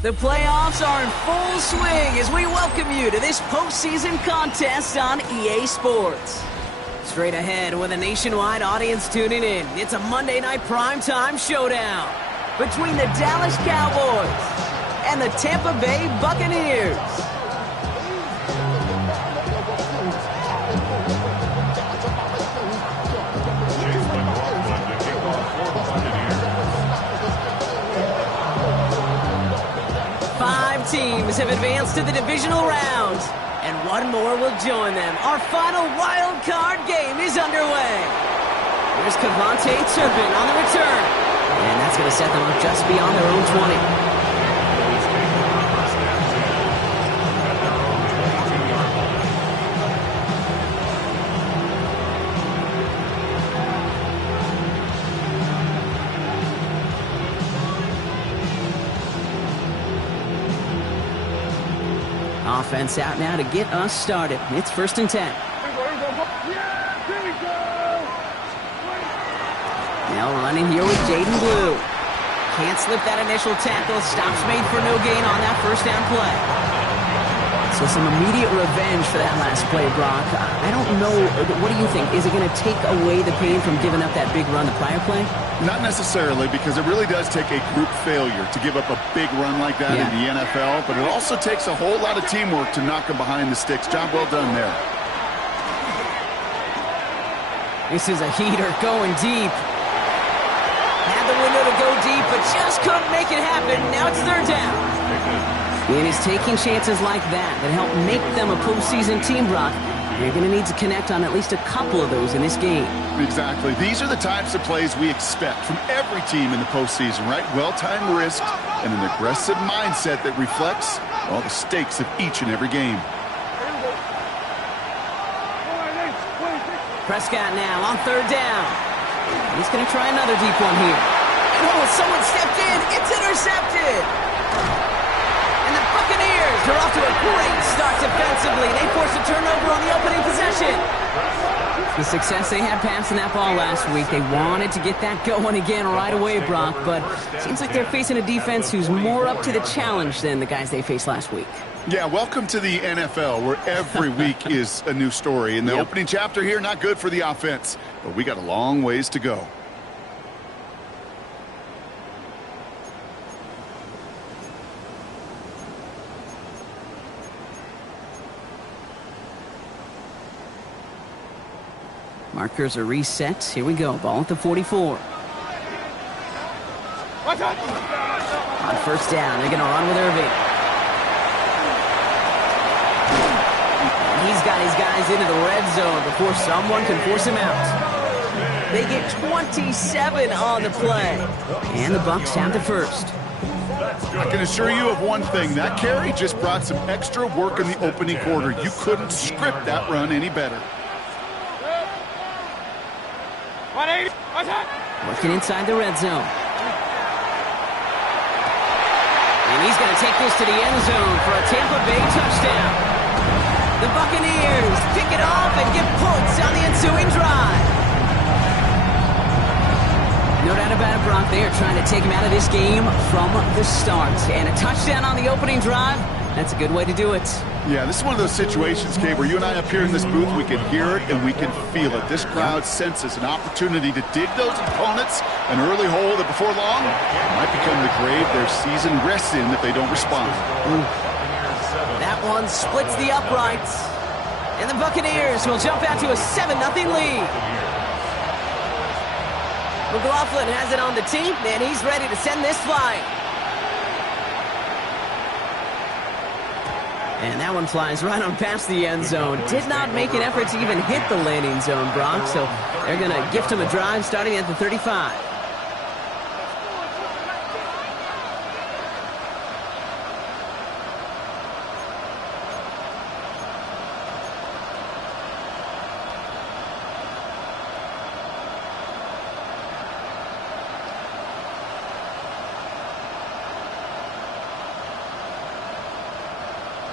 The playoffs are in full swing as we welcome you to this postseason contest on EA Sports. Straight ahead with a nationwide audience tuning in, it's a Monday night primetime showdown between the Dallas Cowboys and the Tampa Bay Buccaneers. Teams have advanced to the divisional round, and one more will join them. Our final wild card game is underway. Here's Cavante Turpin on the return, and that's going to set them up just beyond their own 20. Offense out now to get us started. It's 1st and 10. Now running here with Jaden Blue. Can't slip that initial tackle. Stops made for no gain on that first down play. So some immediate revenge for that last play, Brock. I don't know. What do you think? Is it going to take away the pain from giving up that big run the prior play? Not necessarily, because it really does take a group failure to give up a big run like that in the NFL, but it also takes a whole lot of teamwork to knock them behind the sticks. Job well done there. This is a heater going deep. Had the window to go deep, but just couldn't make it happen. Now it's 3rd down. And it's taking chances like that help make them a postseason team, Brock. You're going to need to connect on at least a couple of those in this game. Exactly. These are the types of plays we expect from every team in the postseason, right? Well-timed risk and an aggressive mindset that reflects all the stakes of each and every game. Prescott now on 3rd down. He's going to try another deep one here. And someone stepped in. It's intercepted. And the Buccaneers are off to a great start defensively. They forced a turnover on the opening possession. The success they had passing that ball last week, they wanted to get that going again right away, Brock, but it seems like they're facing a defense who's more up to the challenge than the guys they faced last week. Yeah, welcome to the NFL, where every week is a new story. And the opening chapter here, not good for the offense, but we got a long ways to go. Markers are reset. Here we go. Ball at the 44. On 1st down, they're going to run with Irving. And he's got his guys into the red zone before someone can force him out. They get 27 on the play. And the Bucs have the first. I can assure you of one thing. That carry just brought some extra work in the opening quarter. You couldn't script that run any better. Working inside the red zone. And he's going to take this to the end zone for a Tampa Bay touchdown. The Buccaneers pick it off and get points on the ensuing drive. No doubt about it, Brock. They are trying to take him out of this game from the start. And a touchdown on the opening drive, that's a good way to do it. Yeah, this is one of those situations, Kate, where you and I up here in this booth, we can hear it and we can feel it. This crowd senses an opportunity to dig those opponents an early hole that before long might become the grave their season rests in if they don't respond. That one splits the uprights. And the Buccaneers will jump out to a 7-0 lead. McLaughlin has it on the tee, and he's ready to send this flying. And that one flies right on past the end zone. Did not make an effort to even hit the landing zone, Brock. So they're going to gift him a drive starting at the 35.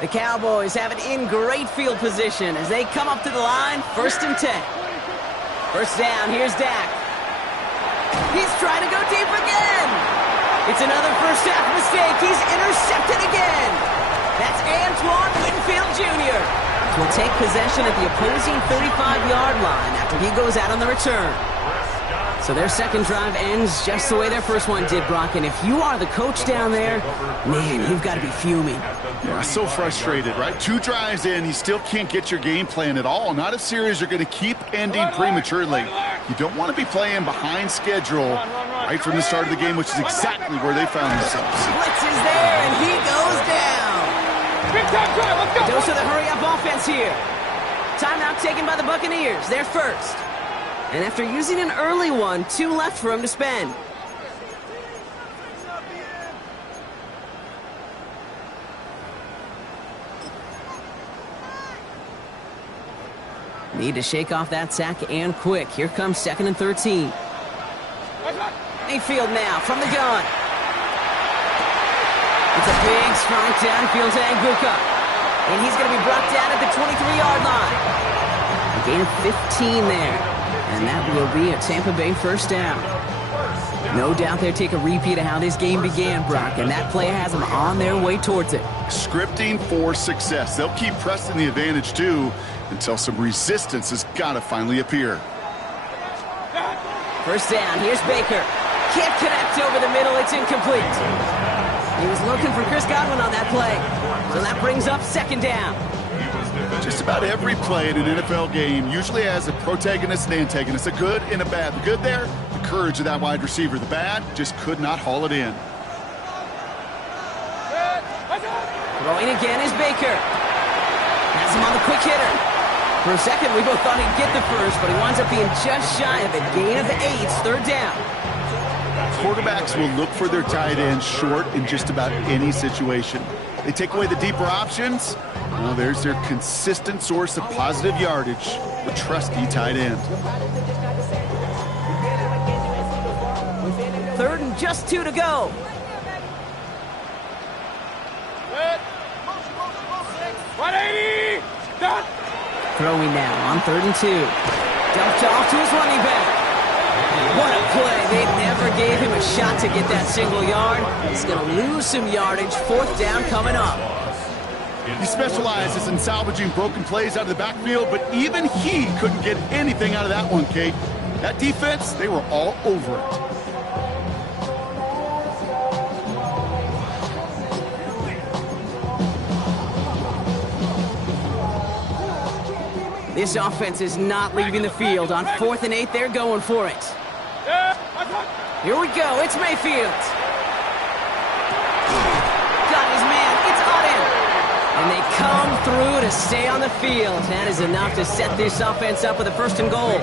The Cowboys have it in great field position as they come up to the line, 1st and 10. 1st down, here's Dak. He's trying to go deep again. It's another first half mistake. He's intercepted again. That's Antoine Winfield Jr. will take possession at the opposing 35-yard line after he goes out on the return. So their second drive ends just the way their first one did, Brock. And if you are the coach down there, man, you've got to be fuming. Yeah, so frustrated, right? 2 drives in, you still can't get your game plan at all. Not if series are going to keep ending prematurely. You don't want to be playing behind schedule right from the start of the game, which is exactly where they found themselves. Blitz is there, and he goes down. Big time drive, let's go. Dose of the hurry-up offense here. Timeout taken by the Buccaneers. They're first. And after using an early one, 2 left for him to spend. Need to shake off that sack and quick. Here comes 2nd and 13. Mayfield now from the gun. It's a big strike downfield to Anguka. And he's going to be brought down at the 23-yard line. A gain of 15 there. And that will be a Tampa Bay first down. No doubt they'll take a repeat of how this game began, Brock, and that play has them on their way towards it. Scripting for success. They'll keep pressing the advantage, too, until some resistance has got to finally appear. First down, here's Baker. Can't connect over the middle, it's incomplete. He was looking for Chris Godwin on that play. So that brings up 2nd down. Just about every play in an NFL game usually has a protagonist and antagonist, a good and a bad. The good there, the courage of that wide receiver. The bad, just could not haul it in. Throwing again is Baker. Has him on the quick hitter. For a second, we both thought he'd get the first, but he winds up being just shy of a gain of 8, 3rd down. Quarterbacks will look for their tight end short in just about any situation. They take away the deeper options. Well, there's their consistent source of positive yardage, the trusty tight end. 3rd and just 2 to go. Throwing now on 3rd and 2. Dumped off to his running back. What a play. They never gave him a shot to get that single yard. He's going to lose some yardage. 4th down coming up. He specializes in salvaging broken plays out of the backfield, but even he couldn't get anything out of that one, Kate. That defense, they were all over it. This offense is not leaving the field. On 4th and 8, they're going for it. Here we go. It's Mayfield. Got his man. It's on him. And they come through to stay on the field. That is enough to set this offense up with a 1st and goal.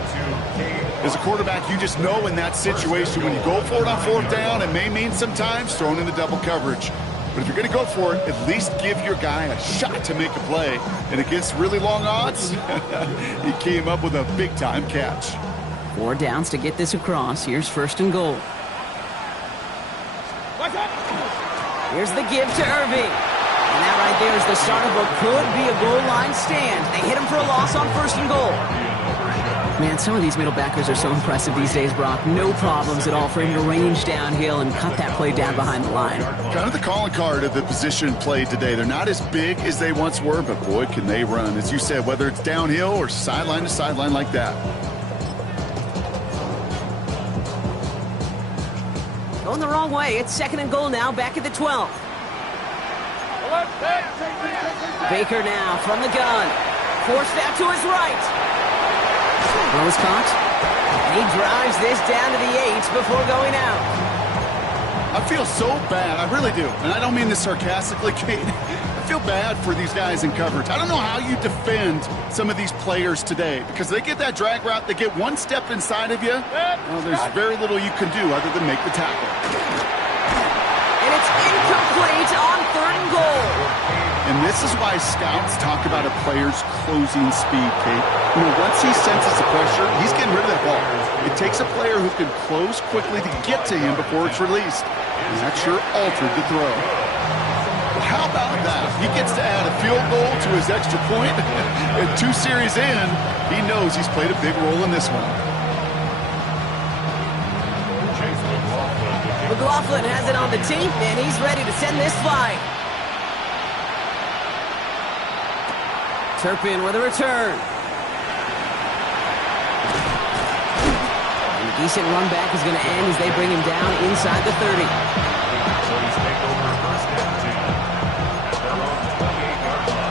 As a quarterback, you just know in that situation when you go for it on 4th down, it may mean sometimes throwing in the double coverage. But if you're going to go for it, at least give your guy a shot to make a play. And against really long odds, he came up with a big-time catch. 4 downs to get this across. Here's 1st and goal. Here's the give to Irving. And that right there is the start of what could be a goal line stand. They hit him for a loss on 1st and goal. Man, some of these middle backers are so impressive these days, Brock. No problems at all for him to range downhill and cut that play down behind the line. Kind of the calling card of the position played today. They're not as big as they once were, but boy, can they run. As you said, whether it's downhill or sideline to sideline like that. Going the wrong way. It's 2nd and goal now, back at the 12. Baker now from the gun. Forced that to his right. Throw is caught. And he drives this down to the 8 before going out. I feel so bad. I really do. And I don't mean this sarcastically, Kate. I feel bad for these guys in coverage. I don't know how you defend some of these players today because they get that drag route, they get one step inside of you. Well, there's very little you can do other than make the tackle. And it's incomplete on 3rd and goal. And this is why scouts talk about a player's closing speed, Kate. You know, once he senses the pressure, he's getting rid of that ball. It takes a player who can close quickly to get to him before it's released. And that sure altered the throw. Well, how about that? He gets to add a field goal to his extra point. And 2 series in, he knows he's played a big role in this one. We'll McLaughlin has it on the team, and he's ready to send this flight. Turpin with a return. And a decent run back is going to end as they bring him down inside the 30. So he's taken over first and 10 at their own 28-yard line.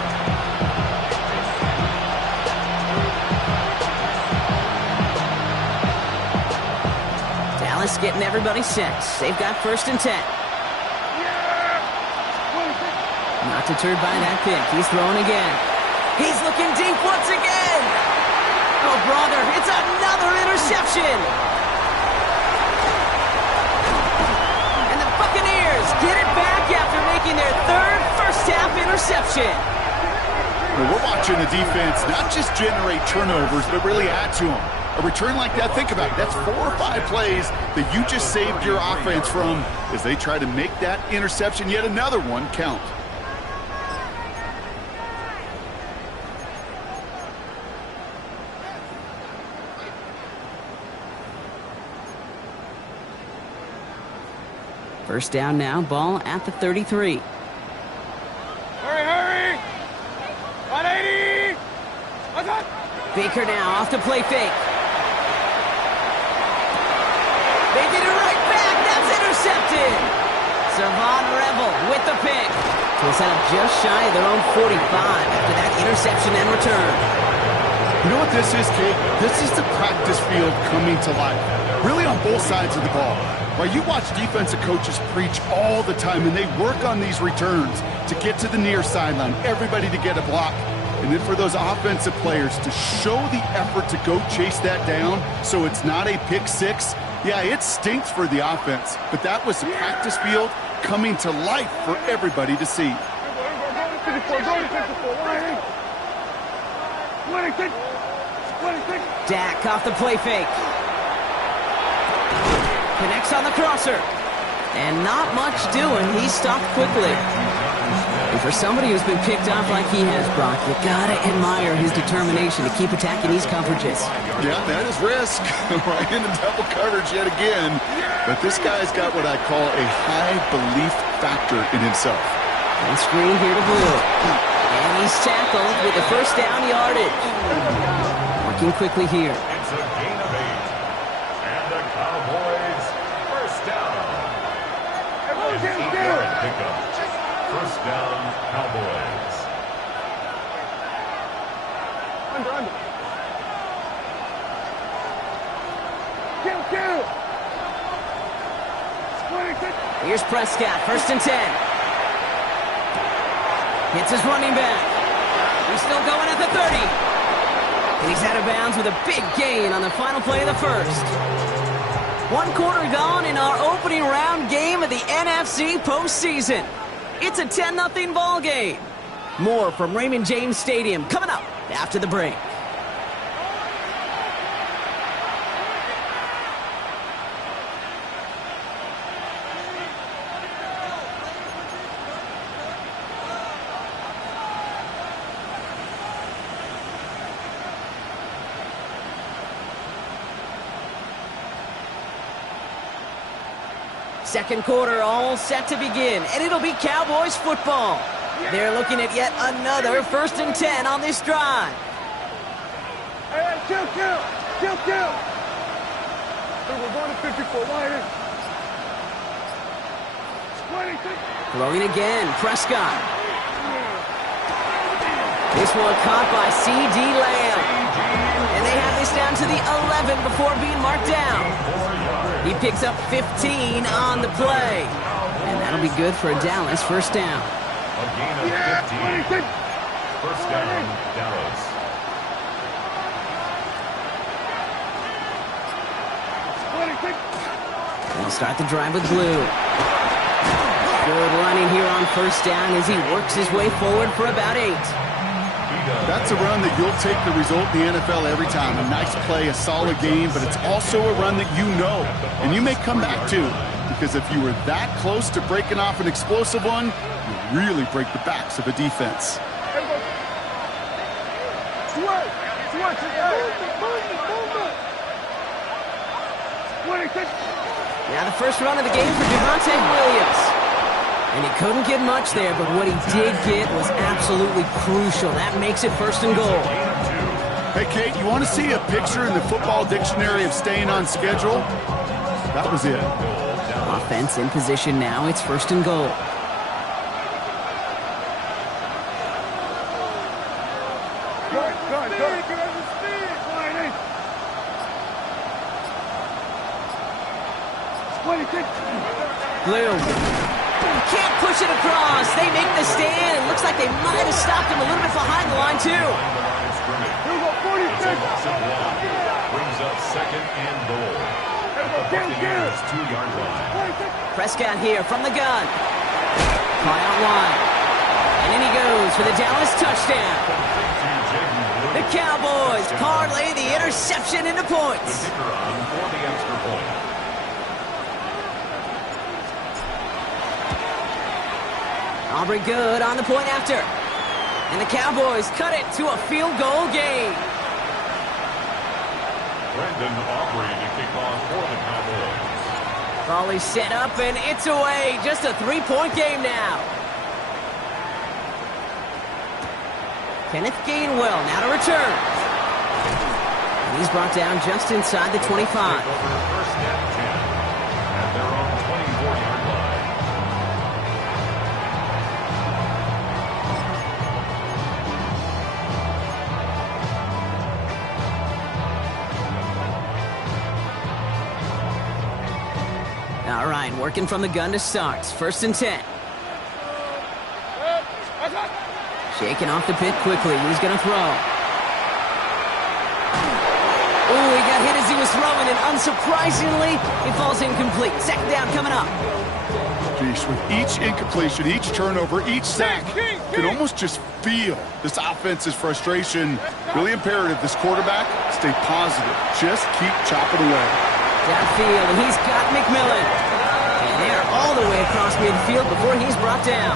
Dallas getting everybody set. They've got first and 10. Not deterred by that pick. He's throwing again. He's looking deep once again. Oh, brother, it's another interception. And the Buccaneers get it back after making their third first-half interception. Well, we're watching the defense not just generate turnovers, but really add to them. A return like that, think about it, that's 4 or 5 plays that you just saved your offense from as they try to make that interception, yet another one, count. First down now, ball at the 33. Hurry! 180! What's up? Baker now off to play fake. They get it right back. That's intercepted. Servon Revel with the pick. To set up just shy of their own 45 after that interception and return. You know what this is, Kate? This is the practice field coming to life. Really on both sides of the ball. Right, you watch defensive coaches preach all the time, and they work on these returns to get to the near sideline, everybody to get a block. And then for those offensive players to show the effort to go chase that down so it's not a pick six. Yeah, it stinks for the offense, but that was the practice field coming to life for everybody to see. Dak off the play fake. Connects on the crosser. And not much doing. He stopped quickly. And for somebody who's been picked off like he has, Brock, you gotta admire his determination to keep attacking these coverages. Yeah, that is risk. Right into double coverage yet again. But this guy's got what I call a high belief factor in himself. And screen here to Blue. And he's tackled with the first down yardage. Working quickly here. It's a gain of 8. And the Cowboys first down. An 8-yard pickup. First down, Cowboys. Under. Kill. Here's Prescott, first and 10. Hits his running back. He's still going at the 30. And he's out of bounds with a big gain on the final play of the first. 1 quarter gone in our opening round game of the NFC postseason. It's a 10-0 ball game. More from Raymond James Stadium coming up after the break. Second quarter all set to begin, and it'll be Cowboys football. They're looking at yet another first and 10 on this drive. Hey, kill. We're going to 54 wide. 26. Throwing again, Prescott. This one caught by C.D. Lamb. And they have this down to the 11 before being marked down. He picks up 15 on the play. And that'll be good for a Dallas first down. A gain of 15. First down, Dallas. They'll start the drive with Blue. Good running here on first down as he works his way forward for about 8. That's a run that you'll take the result in the NFL every time. A nice play, a solid game, but it's also a run that you know, and you may come back to, because if you were that close to breaking off an explosive one, you really break the backs of a defense. Now the first run of the game for Javonte Williams. And he couldn't get much there, but what he did get was absolutely crucial. That makes it first and goal. Hey, Kate, you want to see a picture in the football dictionary of staying on schedule? That was it. Offense in position now. It's first and goal. Blue. Can't push it across. They make the stand. It looks like they might have stopped him a little bit behind the line, too. Brings up second and goal. At the Buccaneers' 2-yard line. Prescott here from the gun. Caught out wide. And in he goes for the Dallas touchdown. The Cowboys parlay the interception into points. The kicker on for the extra point. Aubrey good on the point after. And the Cowboys cut it to a field goal game. Brendan Aubrey to kick off for the Cowboys. Volley set up and it's away. Just a 3-point game now. Kenneth Gainwell now to return. And he's brought down just inside the 25. First and 10 at their own 24-yard line. All right, working from the gun to start. First and 10. Shaking off the pit quickly. He's going to throw. Ooh, he got hit as he was throwing, and unsurprisingly, he falls incomplete. Second down coming up. Geez, with each incompletion, each turnover, each sack, you can almost just feel this offense's frustration. Really imperative this quarterback stay positive. Just keep chopping away. Downfield, and he's got McMillan. And they're all the way across midfield before he's brought down.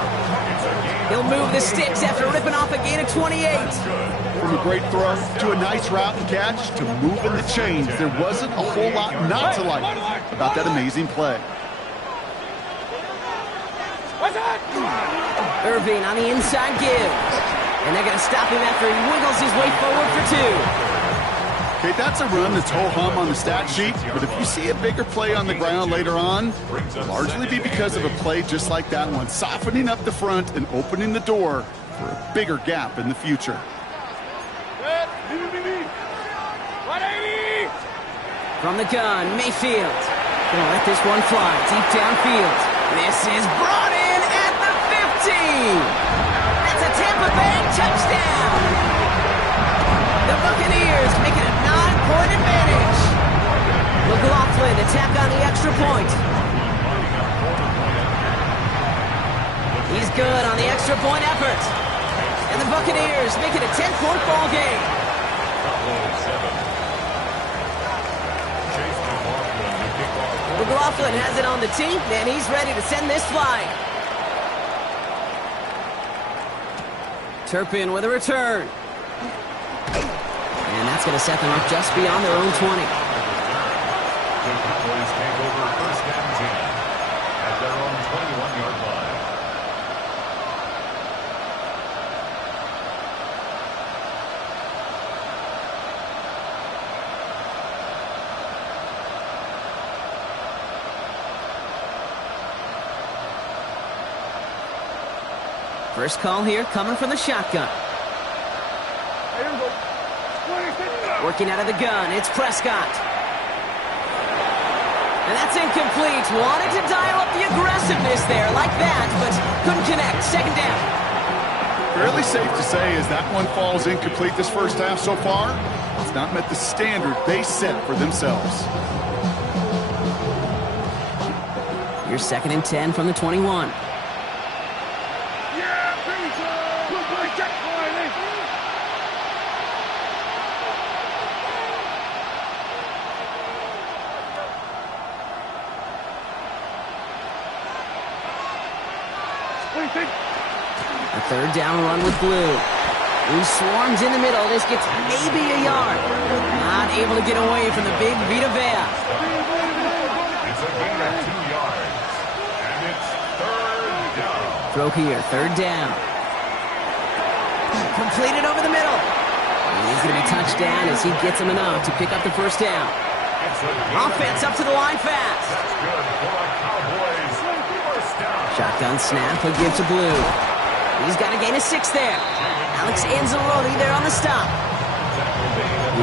He'll move the sticks after ripping off a gain of 28. From a great throw to a nice route and catch to moving the chains, there wasn't a whole lot not to like about that amazing play. Irving on the inside give. And they're going to stop him after he wiggles his way forward for 2. Okay, that's a run that's ho-hum on the stat sheet, but if you see a bigger play on the ground later on, it'll largely be because of a play just like that one, softening up the front and opening the door for a bigger gap in the future. From the gun, Mayfield. Gonna let this one fly deep downfield. This is brought in at the 15. That's a Tampa Bay touchdown. The Buccaneers make it a 9-point advantage. McLaughlin to tack on the extra point. He's good on the extra point effort. And the Buccaneers make it a 10-point ball game. McLaughlin has it on the tee, and he's ready to send this flying. Turpin with a return. And that's going to set them up just beyond their own 20. The Cowboys take over first and 10 at their own 21-yard line. First call here coming from the shotgun. Working out of the gun, it's Prescott. And that's incomplete. Wanted to dial up the aggressiveness there like that, but couldn't connect. Second down. Fairly safe to say as that one falls incomplete this first half so far, it's not met the standard they set for themselves. Here's second and 10 from the 21. A third down run with Blue. He swarms in the middle. This gets maybe a yard. Not able to get away from the big Vita Vea. It's a gain of 2 yards. And it's third down. Throw here, third down. Completed over the middle. And he's going to be touchdown as he gets him enough to pick up the first down. Offense up to the line fast. That's good for a Cowboys first down. Shotgun snap, a give to Blue. He's got a gain of 6 there. Alex Anzalone there on the stop.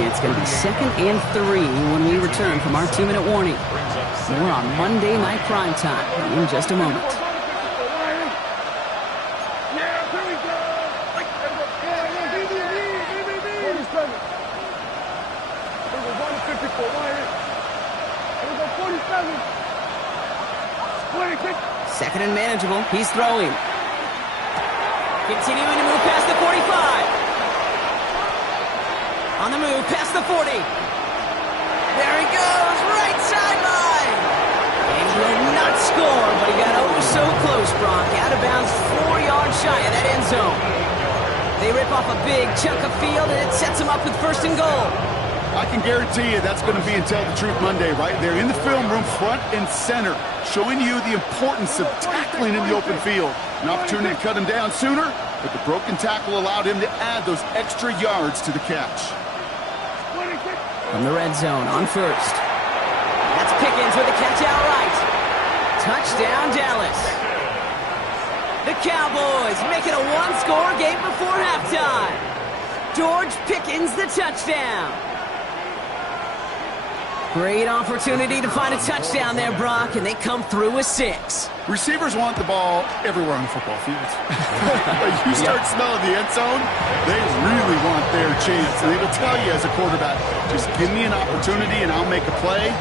It's going to be 2nd and 3 when we return from our 2-minute warning. More on Monday Night Primetime in just a moment. Second and manageable. He's throwing. Continuing to move past the 45. On the move, past the 40. There he goes, right sideline. And he will not score, but he got oh so close, Brock. Out of bounds 4 yards shy of that end zone. They rip off a big chunk of field, and it sets him up with 1st and goal. I can guarantee you that's going to be in Tell the Truth Monday right there in the film room, front and center, showing you the importance of tackling in the open field. An opportunity to cut him down sooner, but the broken tackle allowed him to add those extra yards to the catch. From the red zone on first. That's Pickens with a catch outright. Touchdown, Dallas. The Cowboys make it a one-score game before halftime. George Pickens the touchdown. Great opportunity to find a touchdown there, Brock, and they come through with 6. Receivers want the ball everywhere on the football field. When you start smelling the end zone, they really want their chance. And they will tell you as a quarterback, just give me an opportunity and I'll make a play.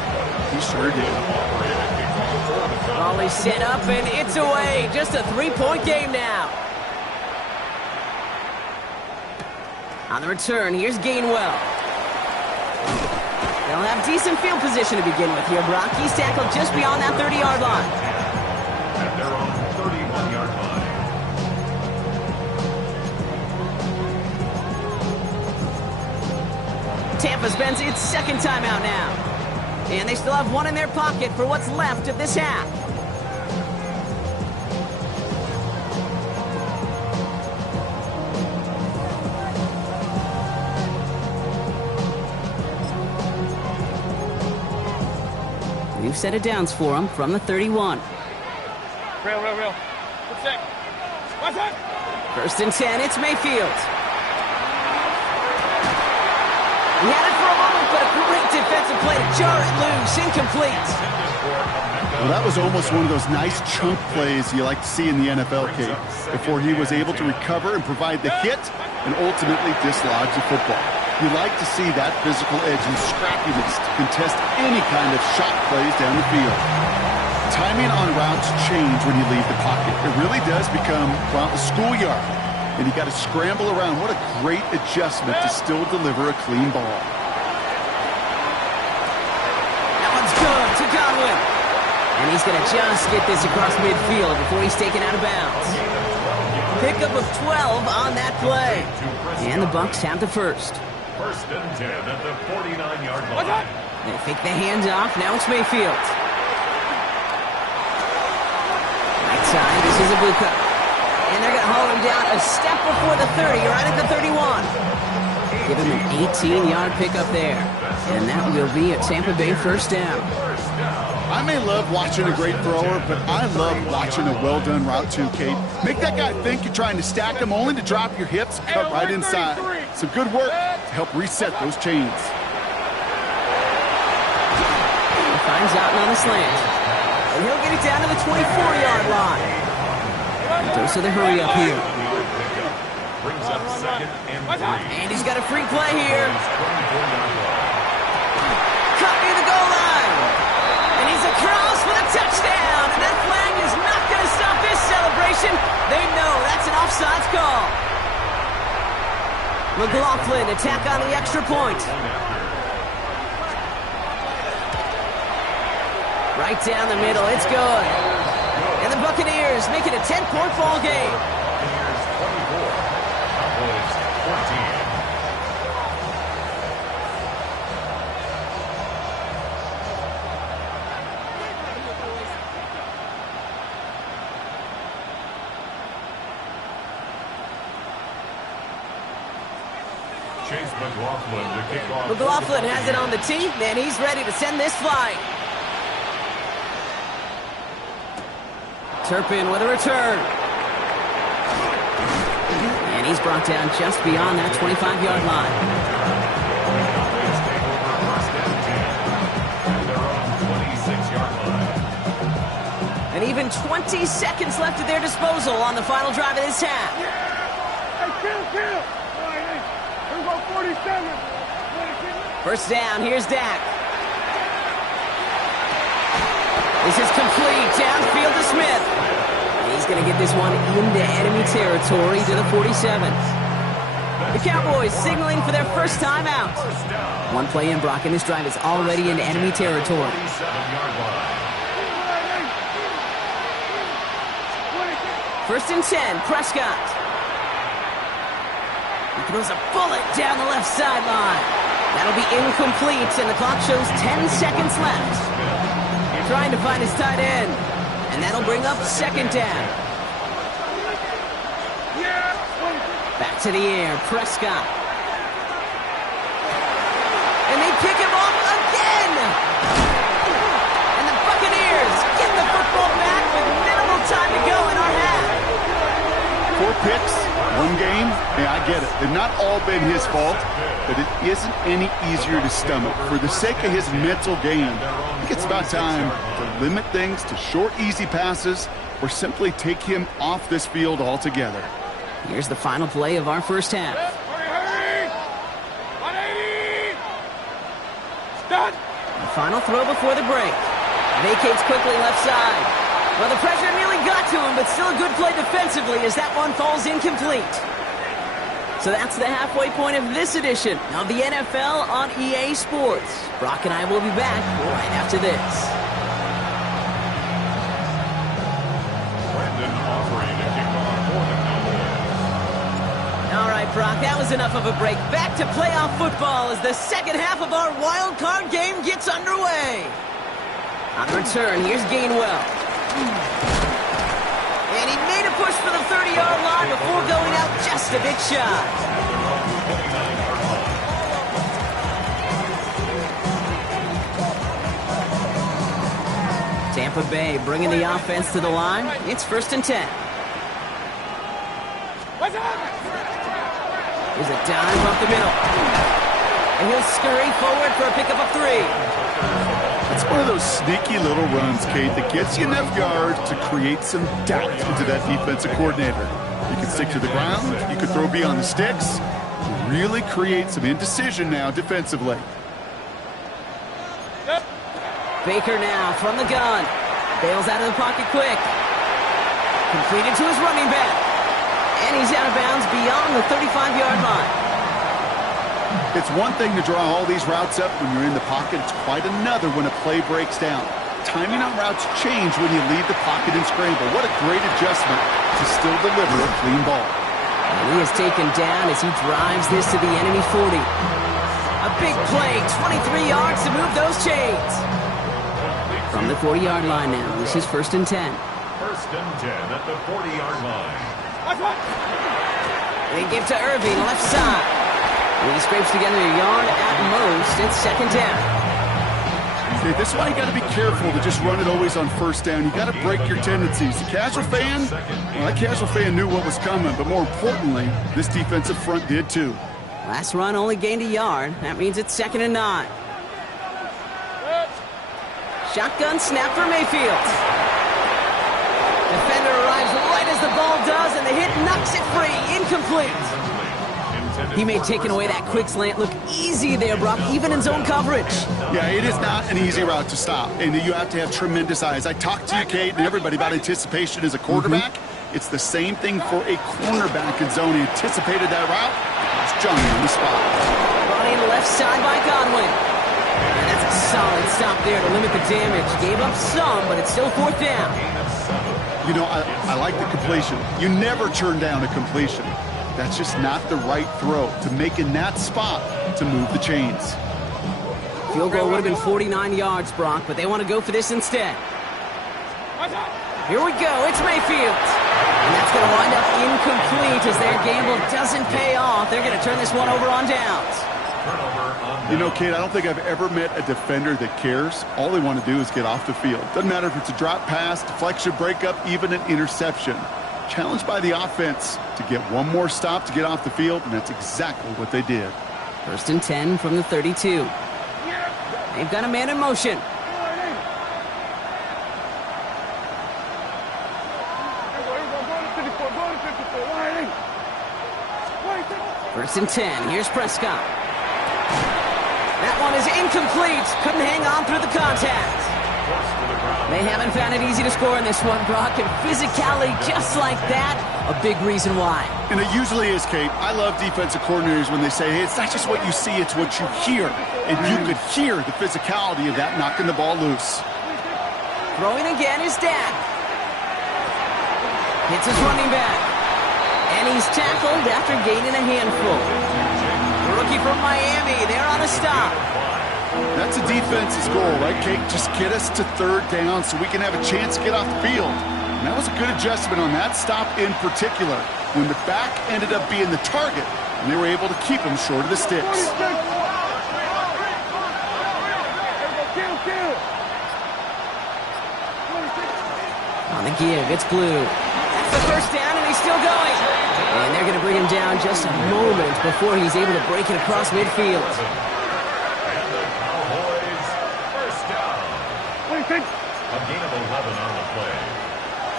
He sure did. Volley set up and it's away. Just a 3-point game now. On the return, here's Gainwell. They'll have decent field position to begin with here, Brock. He's tackled just beyond that 30-yard line. At their own 31-yard line. Tampa spends its 2nd timeout now. And they still have 1 in their pocket for what's left of this half. New set of downs for him from the 31. Real. What's that? What's that? 1st and 10, it's Mayfield. He had it for a moment, but a great defensive play to jar it loose, incomplete. Well, that was almost one of those nice chunk plays you like to see in the NFL, Kate, before he was able to recover and provide the hit and ultimately dislodge the football. You like to see that physical edge and scrappiness to contest any kind of shot plays down the field. Timing on routes change when you leave the pocket. It really does become, well, a schoolyard. And you got to scramble around. What a great adjustment to still deliver a clean ball. That one's good to Godwin. And he's going to just get this across midfield before he's taken out of bounds. Pickup of 12 on that play. And the Bucs have the first. 1st and 10 at the 49-yard line. They fake the handoff. Now it's Mayfield. Right side. This is Ibuka. And they're going to haul him down a step before the 30, right at the 31. Give him an 18-yard pickup there. And that will be a Tampa Bay first down. I may love watching a great thrower, but I love watching a well-done route too, Kate. Make that guy think you're trying to stack him only to drop your hips, cut right inside. Some good work to help reset those chains. He finds out on the slant. And he'll get it down to the 24-yard line. Dose of the hurry up here. Brings up 2nd and 3. And he's got a free play here. Cut near the goal line. And he's across for the touchdown. And that flag is not going to stop this celebration. They know that's an offsides call. McLaughlin attack on the extra point. Right down the middle. It's good. And the Buccaneers make it a 10-point ball game. Buccaneers 24, Cowboys 14. McLaughlin has it on the tee, and he's ready to send this flying. Turpin with a return. And he's brought down just beyond that 25-yard line. And even 20 seconds left at their disposal on the final drive of this half. First down, here's Dak. This is complete, downfield to Smith. He's going to get this one into enemy territory to the 47. The Cowboys signaling for their first time out. One play in, Brock, and this drive is already into enemy territory. First and 10, Prescott. He throws a bullet down the left sideline. That'll be incomplete, and the clock shows 10 seconds left. Trying to find his tight end, and that'll bring up second down. Back to the air, Prescott. And they pick him off again! And the Buccaneers get the football back with minimal time to go in our half. 4 picks, 1 game. Yeah, I get it. They've not all been his fault, but it isn't any easier to stomach. For the sake of his mental game, I think it's about time to limit things to short, easy passes or simply take him off this field altogether. Here's the final play of our first half. Hurry! 180! Start! The final throw before the break. Vacates quickly left side. Well, the pressure nearly got to him, but still a good play defensively as that one falls incomplete. So that's the halfway point of this edition of the NFL on EA Sports. Brock and I will be back right after this. All right, Brock, that was enough of a break. Back to playoff football as the second half of our wild card game gets underway. On the return, here's Gainwell. And he made a push for the 30-yard line before going out just a big shot. Tampa Bay bringing the offense to the line. It's first and 10. There's a dive up the middle. And he'll scurry forward for a pickup of 3. It's one of those sneaky little runs, Kate, that gets you enough yards to create some doubt into that defensive coordinator. You can stick to the ground, you can throw beyond the sticks, really create some indecision now defensively. Baker now from the gun. Bails out of the pocket quick. Completed to his running back. And he's out of bounds beyond the 35-yard line. It's one thing to draw all these routes up when you're in the pocket. It's quite another when a play breaks down. Timing on routes change when you leave the pocket and scramble. What a great adjustment to still deliver a clean ball. And he is taken down as he drives this to the enemy 40. A big play, 23 yards to move those chains. From the 40-yard line now, this is first and 10. First and 10 at the 40-yard line. They give to Irving, left side. He scrapes together a yard at most. It's second down. Okay, this is why you got to be careful to just run it always on first down. You got to break your tendencies. The casual fan, well, that casual fan knew what was coming, but more importantly, this defensive front did too. Last run only gained a yard. That means it's second and 9. Shotgun snap for Mayfield. Defender arrives right as the ball does, and the hit knocks it free. Incomplete. He made taking away that quick slant look easy there, Brock, even in zone coverage. Yeah, it is not an easy route to stop, and you have to have tremendous eyes. I talked to you, Kate, and everybody about anticipation as a quarterback. It's the same thing for a cornerback in zone. He anticipated that route. It's Johnny on the spot. Running left side by Godwin. And that's a solid stop there to limit the damage. Gave up some, but it's still fourth down. You know, I like the completion. You never turn down a completion. That's just not the right throw to make in that spot to move the chains. Field goal would have been 49 yards, Brock, but they want to go for this instead. Here we go. It's Mayfield. And that's going to wind up incomplete as their gamble doesn't pay off. They're going to turn this one over on downs. You know, Kate, I don't think I've ever met a defender that cares. All they want to do is get off the field. Doesn't matter if it's a drop pass, deflection, breakup, even an interception. Challenged by the offense to get one more stop to get off the field, and that's exactly what they did. 1st and 10 from the 32. They've got a man in motion. First and 10. Here's Prescott. That one is incomplete. Couldn't hang on through the contact. They haven't found it easy to score in this one, Brock, and physicality just like that, a big reason why. And it usually is, Kate. I love defensive coordinators when they say, hey, it's not just what you see, it's what you hear. And you could hear the physicality of that knocking the ball loose. Throwing again is Dak. Hits his running back. And he's tackled after gaining a handful. The rookie from Miami, they're on a stop. That's a defense's goal, right, Kate? Just get us to 3rd down so we can have a chance to get off the field. And that was a good adjustment on that stop in particular, when the back ended up being the target, and they were able to keep him short of the sticks. On the give, it's Blue. That's the 1st down, and he's still going. And they're going to bring him down just a moment before he's able to break it across midfield. A gain of 11 on the play.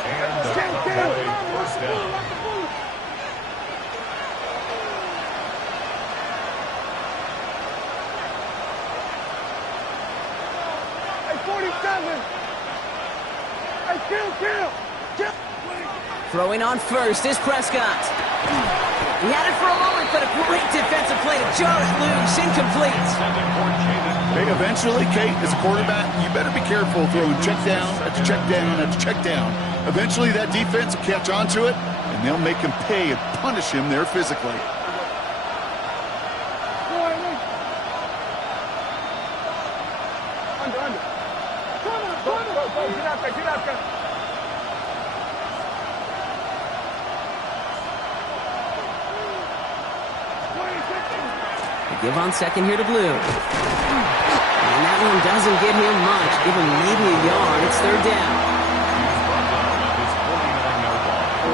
And the Cowboys 1st down. Hey, 47. Hey, kill. Throwing on first is Prescott. He had it for a moment, but a great defensive play to jar it loose. Incomplete. Hey, eventually, Kate, as a quarterback, you better be careful throwing check down after check down after check down. Eventually, that defense will catch on to it, and they'll make him pay and punish him there physically. Under. Go. Get out there. They give on 2nd here to Blue. And that one doesn't get him much. Give him maybe a yard. It's 3rd down. He's brought down at his 49-yard line.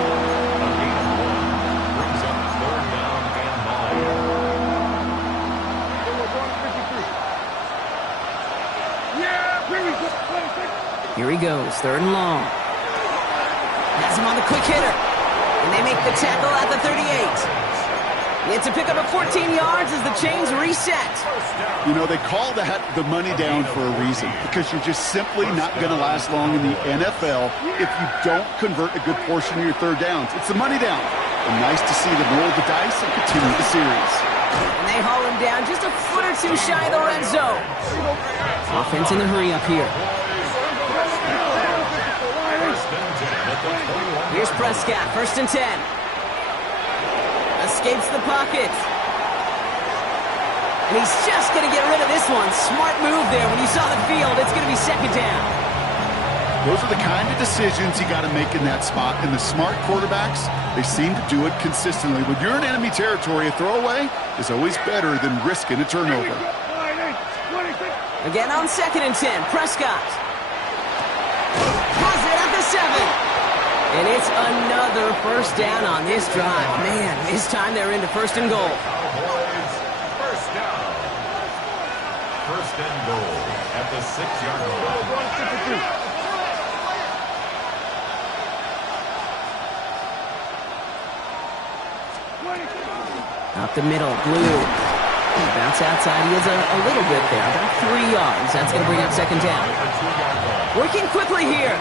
A gain of 1 brings up 3rd down and 9. Here he goes, 3rd and long. Has him on the quick hitter. And they make the tackle at the 38. It's a pickup of 14 yards as the chains reset. You know, they call that the money down for a reason, because you're just simply not going to last long in the NFL if you don't convert a good portion of your 3rd downs. It's the money down. And nice to see them roll the dice and continue the series. And they haul him down just a foot or two shy of the red zone. Offense in the hurry up here. Here's Prescott, 1st and 10. Escapes the pocket. And he's just going to get rid of this one. Smart move there. When you saw the field, it's going to be 2nd down. Those are the kind of decisions you got to make in that spot. And the smart quarterbacks, they seem to do it consistently. When you're in enemy territory, a throwaway is always better than risking a turnover. Again on 2nd and 10. Prescott. Was it at the 7. And it's another 1st down on this drive. Man, this time they're into 1st and goal. Cowboys 1st down. 1st and goal at the 6-yard line. Up the middle, Blue. Bounce outside. He is a little bit there, about 3 yards. That's going to bring up 2nd down. Working quickly here.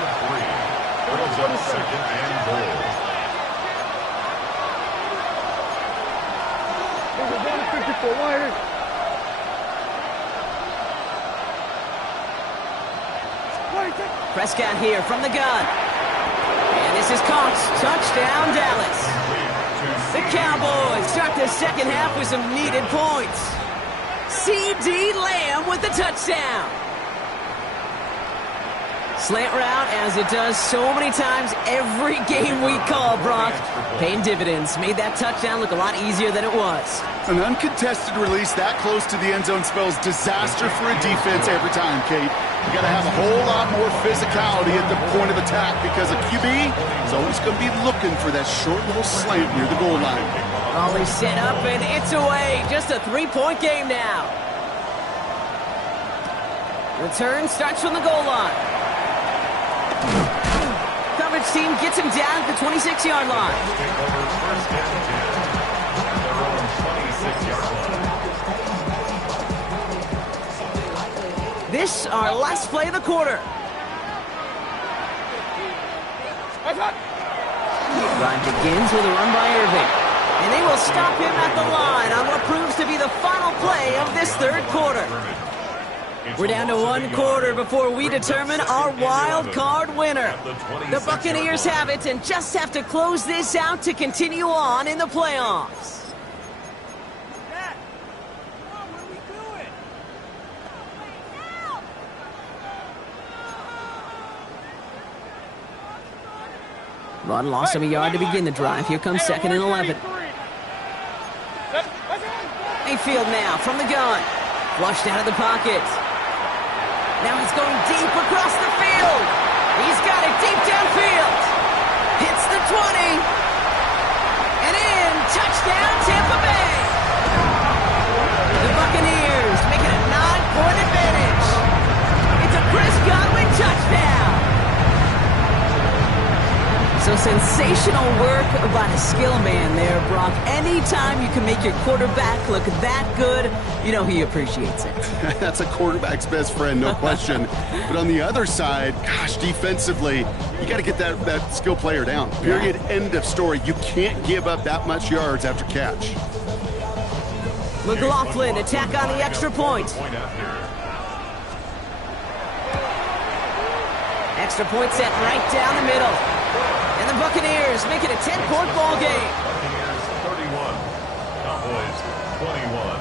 Brings up 2nd and goal. Prescott here from the gun. And this is caught. Touchdown, Dallas. The Cowboys start the 2nd half with some needed points. C.D. Lamb with the touchdown. Slant route, as it does so many times every game we call, Brock. Paying dividends. Made that touchdown look a lot easier than it was. An uncontested release that close to the end zone spells disaster for a defense every time, Kate. You got to have a whole lot more physicality at the point of attack because a QB is always going to be looking for that short little slant near the goal line. Always set up, and it's away. Just a 3-point game now. Return starts from the goal line. Coverage team gets him down at the 26-yard line. Take over first and 10. Their own 26-yard line. This our last play of the quarter. Drive begins with a run by Irving. And they will stop him at the line on what proves to be the final play of this third quarter. We're down to one quarter before we determine our wild card winner. The Buccaneers have it and just have to close this out to continue on in the playoffs. Run lost him a yard to begin the drive. Here comes 2nd and 11. Mayfield now from the gun. Flushed out of the pocket. Now he's going deep across the field. He's got it deep downfield. Hits the 20. And in. Touchdown, Tampa Bay. The Buccaneers make it a 9-point advantage. It's a Chris Godwin touchdown. So sensational work by the skill man there, Brock. Anytime you can make your quarterback look that good, you know he appreciates it. That's a quarterback's best friend, no question. But on the other side, gosh, defensively, you got to get that skill player down. Period, end of story. You can't give up that much yards after catch. McLaughlin attack on the extra point. Extra point set right down the middle. And the Buccaneers make it a 10-point ball game. Buccaneers 31, Cowboys 21.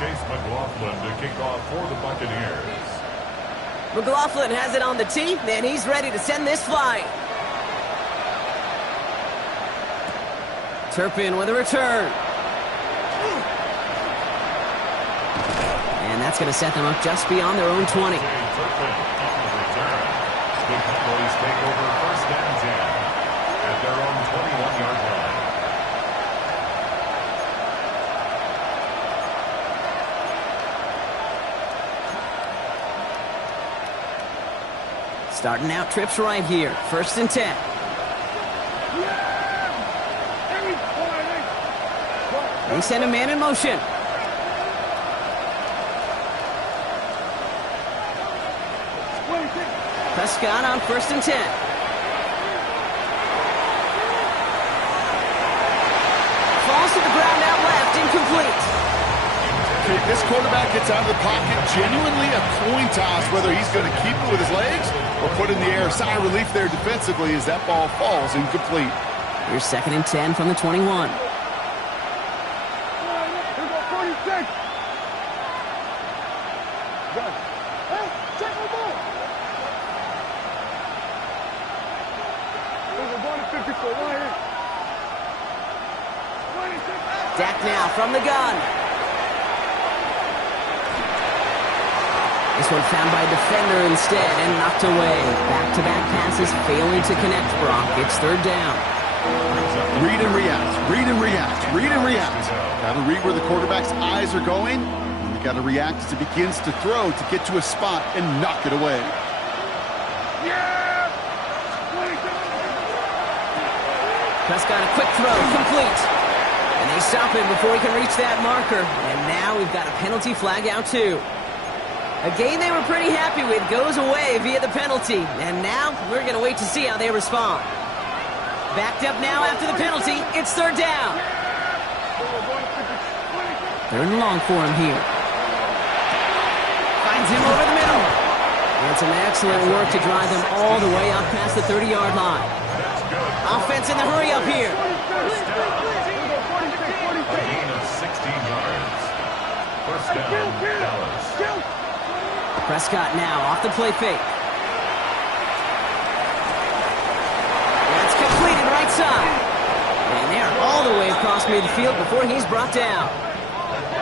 Chase McLaughlin to kick off for the Buccaneers. McLaughlin has it on the tee, and he's ready to send this flying. Turpin with a return. And that's going to set them up just beyond their own 20. Turpin on the return. The Cowboys take over first and 10 at their own 21-yard line. Starting out trips right here. 1st and 10. They send a man in motion. Prescott on 1st and 10. Falls to the ground out left, incomplete. Okay, this quarterback gets out of the pocket, genuinely a coin toss, whether he's going to keep it with his legs or put it in the air. Sigh of relief there defensively as that ball falls incomplete. Here's 2nd and 10 from the 21. Dak now from the gun. This one found by a defender instead and knocked away. Back-to-back passes failing to connect, Brock. It's 3rd down. Read and react, read and react, read and react. Got to read where the quarterback's eyes are going. And you got to react as it begins to throw to get to a spot and knock it away. Prescott a quick throw, complete. And they stop him before he can reach that marker. And now we've got a penalty flag out too. A game they were pretty happy with goes away via the penalty. And now we're going to wait to see how they respond. Backed up now after the penalty. It's 3rd down. 3rd and long for him here. Finds him over the middle. And some excellent work to drive them all the way up past the 30-yard line. Offense in the hurry up here. A gain of 16 yards. 1st First down, Dallas. Prescott now off the play fake. That's completed right side. And they're all the way across midfield before he's brought down.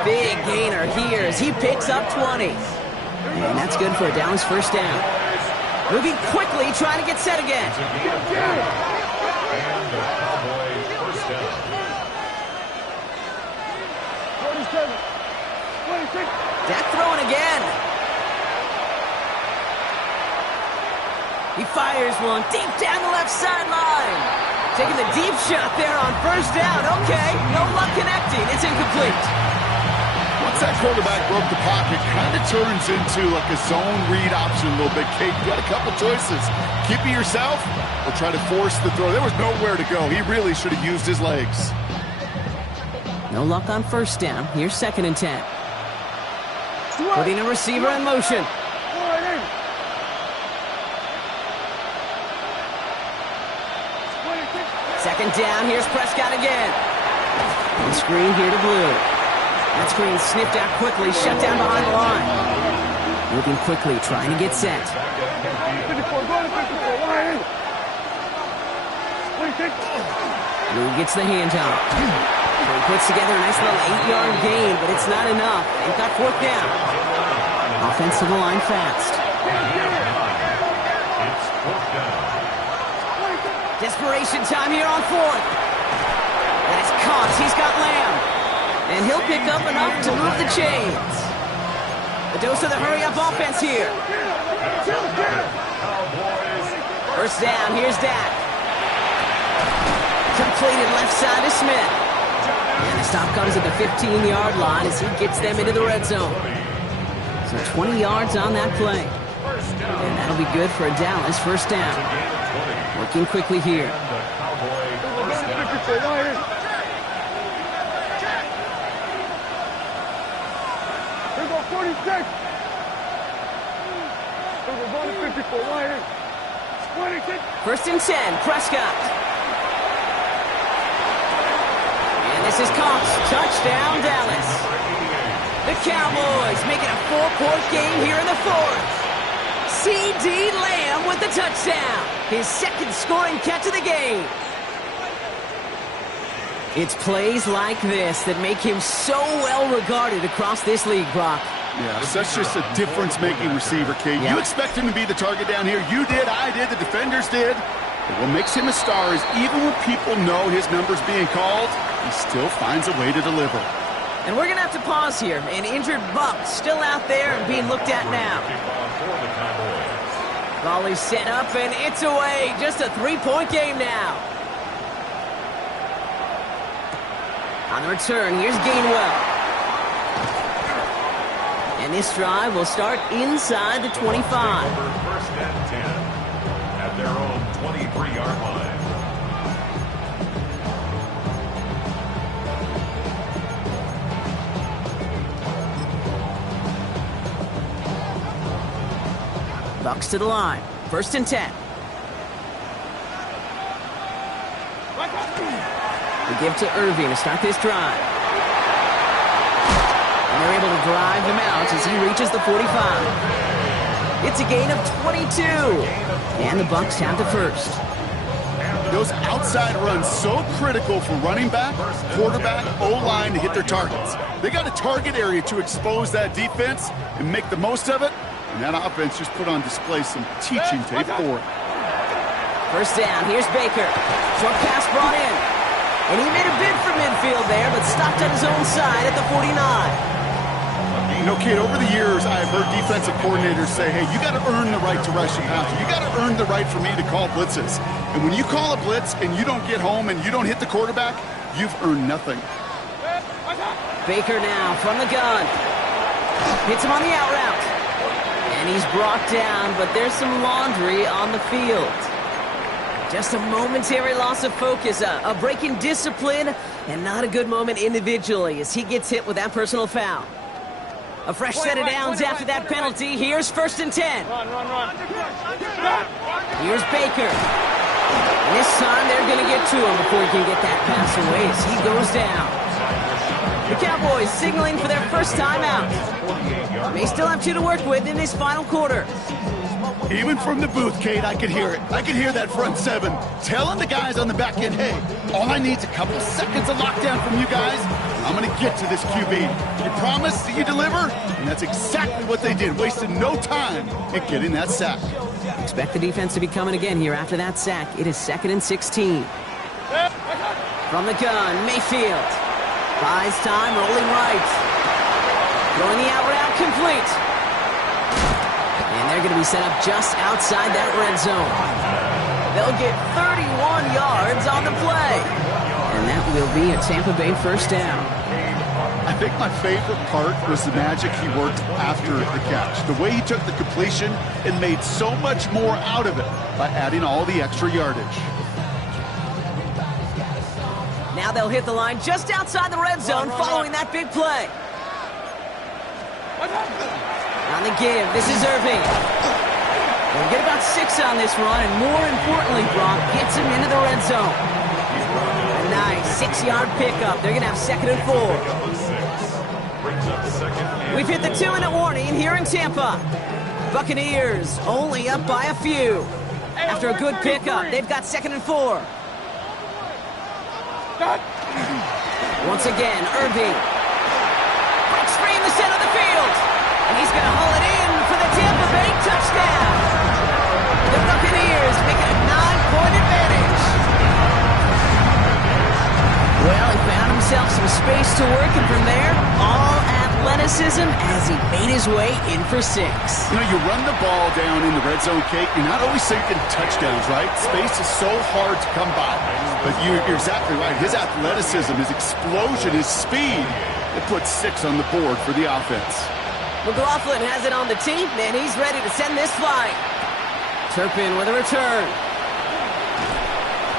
Big gainer here as he picks up 20. And that's good for a Dallas first down. Moving quickly, trying to get set again. And the Cowboys first down. 47, 26. Dak throwing again. He fires one deep down the left sideline. Taking the deep shot there on first down. Okay, no luck connecting. It's incomplete. Once that quarterback broke the pocket, kind of turns into like a zone read option a little bit. Kate, you got a couple choices. Keep it yourself or try to force the throw. There was nowhere to go. He really should have used his legs. No luck on first down. Here's 2nd and 10. Putting a receiver in motion. Second down. Here's Prescott again. And screen here to Blue. That screen sniffed out quickly, shut down behind the line. Moving quickly, trying to get set. Blue gets the handoff. He puts together a nice little 8-yard gain, but it's not enough. They've got 4th down. Offensive line fast. It's 4th down. Desperation time here on 4th. That is caught. He's got Lamb. And he'll pick up enough to move the chains. A dose of the hurry-up offense here. First down, here's Dak. Completed left side to Smith. And the stop comes at the 15-yard line as he gets them into the red zone. So 20 yards on that play. And that'll be good for a Dallas first down. Working quickly here. Here go 46. We're going 54 wide. 26. First and 10, Prescott. And this is caught. Touchdown, Dallas. The Cowboys making a 4-point game here in the 4th. C.D. Lamb with the touchdown. His 2nd scoring catch of the game. It's plays like this that make him so well regarded across this league, Brock. Yeah, such just a difference-making receiver, Kate. Yeah. You expect him to be the target down here. You did, I did, the defenders did. But what makes him a star is even when people know his number's being called, he still finds a way to deliver. And we're going to have to pause here. An injured Buck still out there and being looked at now. Ball is set up and it's away. Just a 3-point game now. On the return, here's Gainwell. And this drive will start inside the 25. First and 10 at their own 23-yard line. Bucks to the line. First and 10. They give to Irving to start this drive. And they're able to drive him out as he reaches the 45. It's a gain of 22. And the Bucks have the first. Those outside runs so critical for running back, quarterback, O-line to hit their targets. They got a target area to expose that defense and make the most of it. And that offense just put on display some teaching tape for it. First down, here's Baker. Short pass brought in. And he made a bid for midfield there, but stopped on his own side at the 49. You know, kid, over the years, I've heard defensive coordinators say, hey, you got to earn the right to rush the passer. You got to earn the right for me to call blitzes. And when you call a blitz and you don't get home and you don't hit the quarterback, you've earned nothing. Baker now from the gun. Hits him on the out route. And he's brought down, but there's some laundry on the field. Just a momentary loss of focus, a break in discipline, and not a good moment individually as he gets hit with that personal foul. A fresh set of downs after that penalty. Here's first and 10. Run. Here's Baker. This time they're going to get to him before he can get that pass away as he goes down. The Cowboys signaling for their first timeout. They still have 2 to work with in this final quarter. Even from the booth, Kate, I could hear it. I could hear that front 7 telling the guys on the back end, hey, all I need is a couple seconds of lockdown from you guys. I'm going to get to this QB. You promise that you deliver? And that's exactly what they did, wasting no time in getting that sack. Expect the defense to be coming again here after that sack. It is 2nd and 16. From the gun, Mayfield. Buys time, rolling right. Throwing the out route complete. And they're going to be set up just outside that red zone. They'll get 31 yards on the play. And that will be a Tampa Bay first down. I think my favorite part was the magic he worked after the catch. The way he took the completion and made so much more out of it by adding all the extra yardage. Now they'll hit the line just outside the red zone following that big play. On the give, this is Irving. They'll get about 6 on this run, and more importantly, Brock gets him into the red zone. A nice 6-yard pickup. They're going to have 2nd and 4. We've hit the 2-minute warning here in Tampa. Buccaneers only up by a few. After a good pickup, they've got 2nd and 4. Once again, Irving. Breaks free in the center of the field. And he's going to haul it in for the Tampa Bay touchdown. The Buccaneers make it a 9-point advantage. Well, he found himself some space to work, and from there, all athleticism as he made his way in for 6. You know, you run the ball down in the red zone, Kate, you're not always thinking touchdowns, right? Space is so hard to come by. But you're exactly right. His athleticism, his explosion, his speed, it puts 6 on the board for the offense. McLaughlin has it on the team, and he's ready to send this flying. Turpin with a return.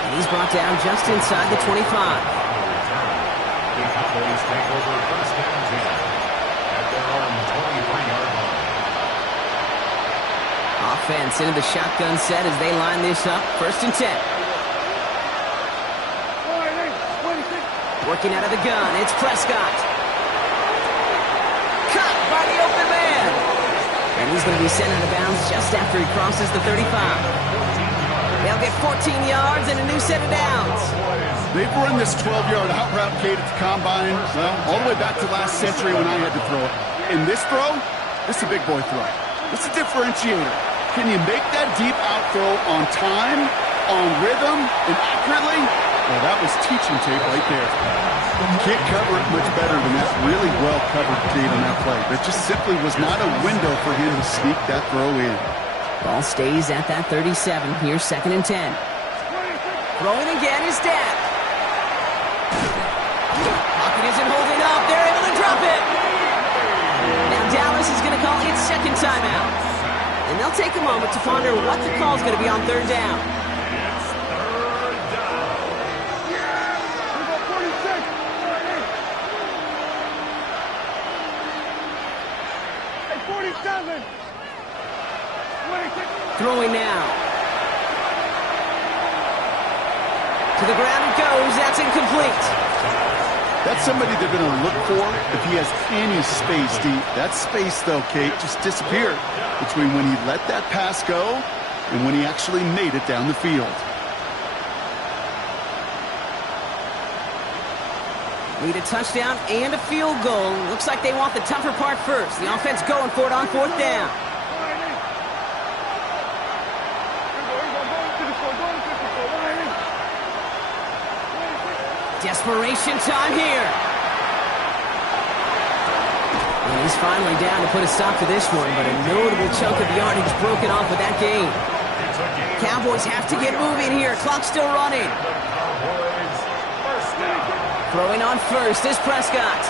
And he's brought down just inside the 25. The Cowboys take over first and 10 at their own 23-yard line. Offense into the shotgun set as they line this up. 1st and 10. Working out of the gun, it's Prescott. Caught by the open man. And he's going to be sent out of bounds just after he crosses the 35. They'll get 14 yards and a new set of downs. They've run this 12-yard out route, Kate, at the combine, well, all the way back to last century when I had to throw it. In this throw, this is a big boy throw. It's a differentiator. Can you make that deep out throw on time, on rhythm, and accurately? Well, that was teaching tape right there. You can't cover it much better than that. Really well covered, Kate, on that play. There just simply was not a window for him to sneak that throw in. Ball stays at that 37. Here's 2nd and 10. Throwing again is Dak. Pocket isn't holding up. They're able to drop it. Now Dallas is going to call its 2nd timeout. And they'll take a moment to ponder what the call is going to be on 3rd down. It's 3rd down. Hey, 47. Throwing now. To the ground it goes. That's incomplete. That's somebody they're going to look for if he has any space deep. That space, though, Kate, just disappeared between when he let that pass go and when he actually made it down the field. Need a touchdown and a field goal. Looks like they want the tougher part first. The offense going for it on 4th down. Desperation time here. And he's finally down to put a stop to this one, but a notable chunk of yardage broken off with that game. Cowboys have to get moving here. Clock's still running. Throwing on first is Prescott.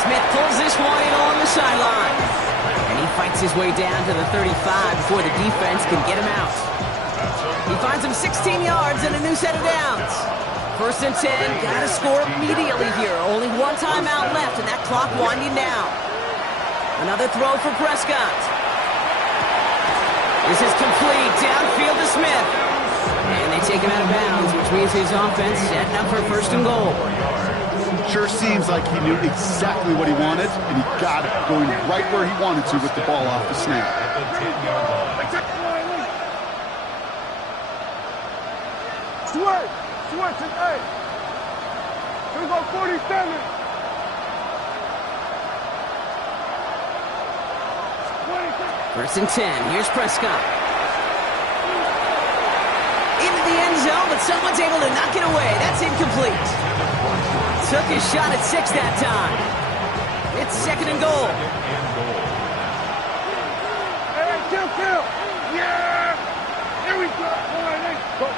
Smith pulls this one in along the sideline. And he fights his way down to the 35 before the defense can get him out. He finds him 16 yards and a new set of downs. 1st and 10, gotta score immediately here. Only 1 timeout left, and that clock winding down. Another throw for Prescott. This is complete, downfield to Smith. And they take him out of bounds, which means his offense setting up for 1st and goal. Sure seems like he knew exactly what he wanted, and he got it, going right where he wanted to with the ball off the snap. Switch and eight. Here we go, 47. 1st and 10. Here's Prescott. Into the end zone, but someone's able to knock it away. That's incomplete. Took his shot at 6 that time. It's 2nd and goal. Hey, kill. Yeah! Here we go. Go.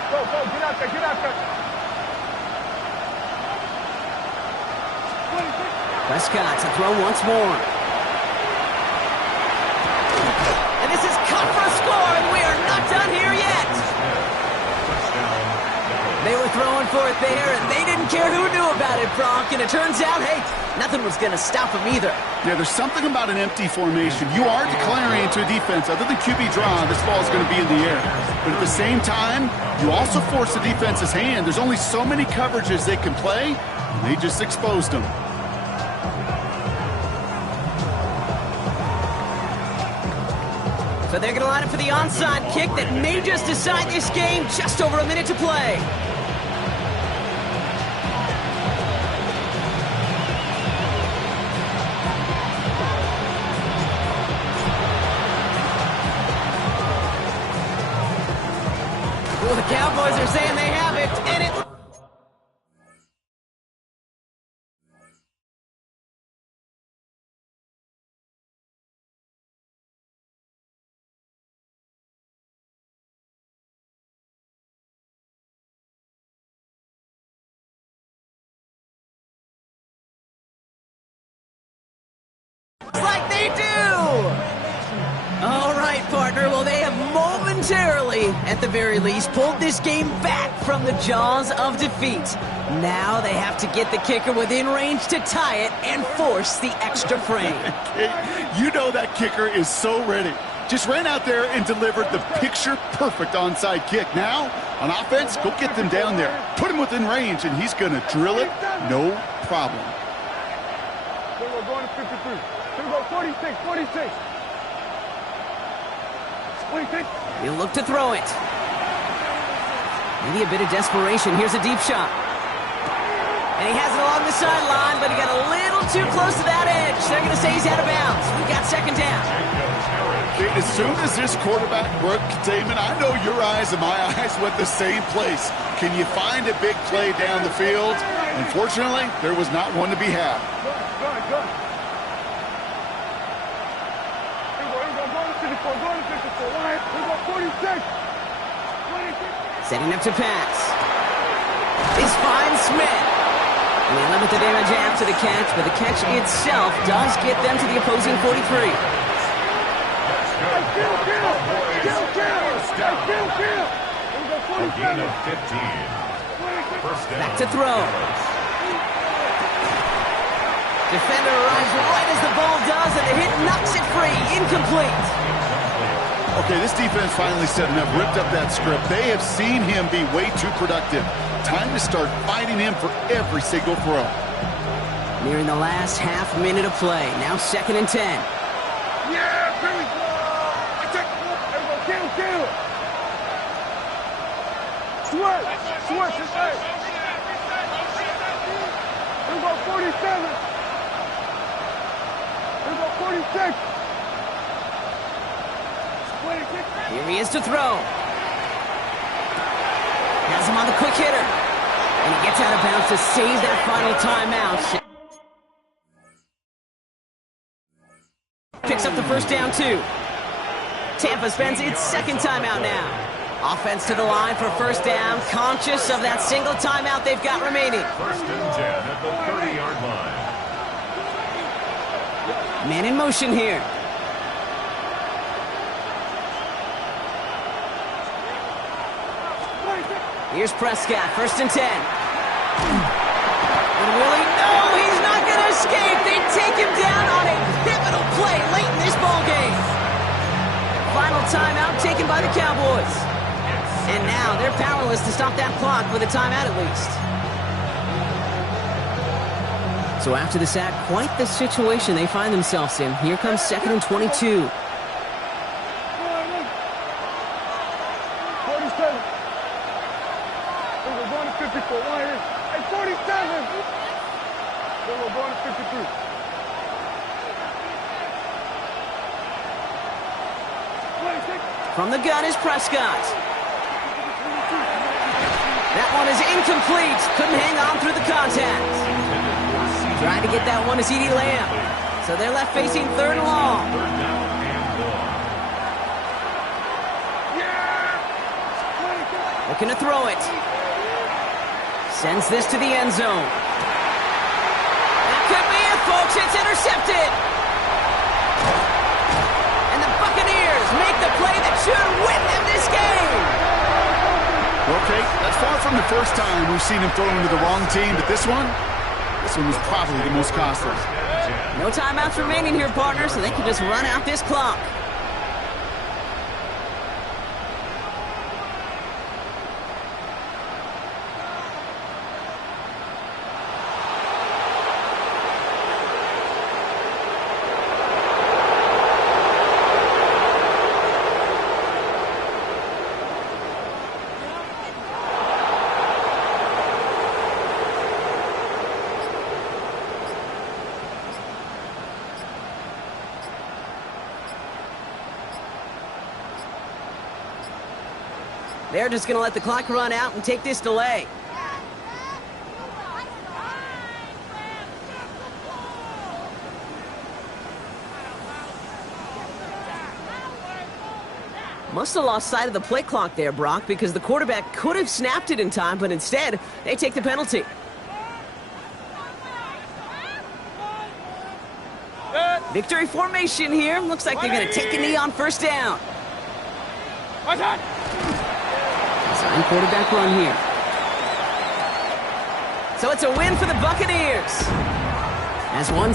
Get out there. Prescott to throw once more. And this is cut for a score, and we are not done here yet. They were throwing for it there, and they didn't care who knew about it, Bronk. And it turns out, hey, nothing was going to stop them either. Yeah, there's something about an empty formation. You are declaring to a defense, other than QB draw, this ball is going to be in the air. But at the same time, you also force the defense's hand. There's only so many coverages they can play, and they just exposed them. So they're going to line up for the onside kick that may just decide this game. Just over a minute to play. Well, the Cowboys are saying they have it, and it... like they do! All right, partner. Well, they have momentarily, at the very least, pulled this game back from the jaws of defeat. Now they have to get the kicker within range to tie it and force the extra frame. You know that kicker is so ready. Just ran out there and delivered the picture-perfect onside kick. Now, on offense, go get them down there. Put him within range, and he's going to drill it, no problem. Here we go, going to 53. Here we go, 46. He'll look to throw it. Maybe a bit of desperation. Here's a deep shot. And he has it along the sideline, but he got a little too close to that edge. They're going to say he's out of bounds. We've got 2nd down. As soon as this quarterback broke containment, I know your eyes and my eyes went the same place. Can you find a big play down the field? Unfortunately, there was not one to be had. Good. Here we go, going to 54. Here we go, 46. Setting up to pass. He's fine Smith. And they limit the damage after the catch, but the catch itself does get them to the opposing 43. Gain of 15. Back to throw. Defender arrives right as the ball does, and the hit knocks it free. Incomplete. Okay, this defense finally set enough, ripped up that script. They have seen him be way too productive. Time to start fighting him for every single throw. Nearing the last half minute of play. Now 2nd and 10. Yeah, here we go. Kill. Switch. Here we go, 47. Here we go, 46. Here he is to throw. Has him on the quick hitter. And he gets out of bounds to save that final timeout. Picks up the 1st down, too. Tampa spends its 2nd timeout now. Offense to the line for 1st down, conscious of that single timeout they've got remaining. 1st and 10 at the 30-yard line. Man in motion here. Here's Prescott, 1st and 10. And Willie, no, he's not going to escape. They take him down on a pivotal play late in this ball game. Final timeout taken by the Cowboys. And now they're powerless to stop that clock with a timeout at least. So after the sack, quite the situation they find themselves in. Here comes 2nd and 22. 47. We're going to 54. One here. Hey, 47. We're going to 53. From the gun is Prescott. That one is incomplete. Couldn't hang on through the contact. Trying to get that one to CeeDee Lamb. So they're left facing 3rd and long. Looking to throw it. Sends this to the end zone. That could be it, folks. It's intercepted. And the Buccaneers make the play that should win them this game. Well, Kate, that's far from the first time we've seen him throw into the wrong team, but this one was probably the most costly. No timeouts remaining here, partners, so they can just run out this clock. They're just going to let the clock run out and take this delay. Must have lost sight of the play clock there, Brock, because the quarterback could have snapped it in time, but instead, they take the penalty. Victory formation here. Looks like they're going to take a knee on 1st down. Sign quarterback run here. So it's a win for the Buccaneers. As one side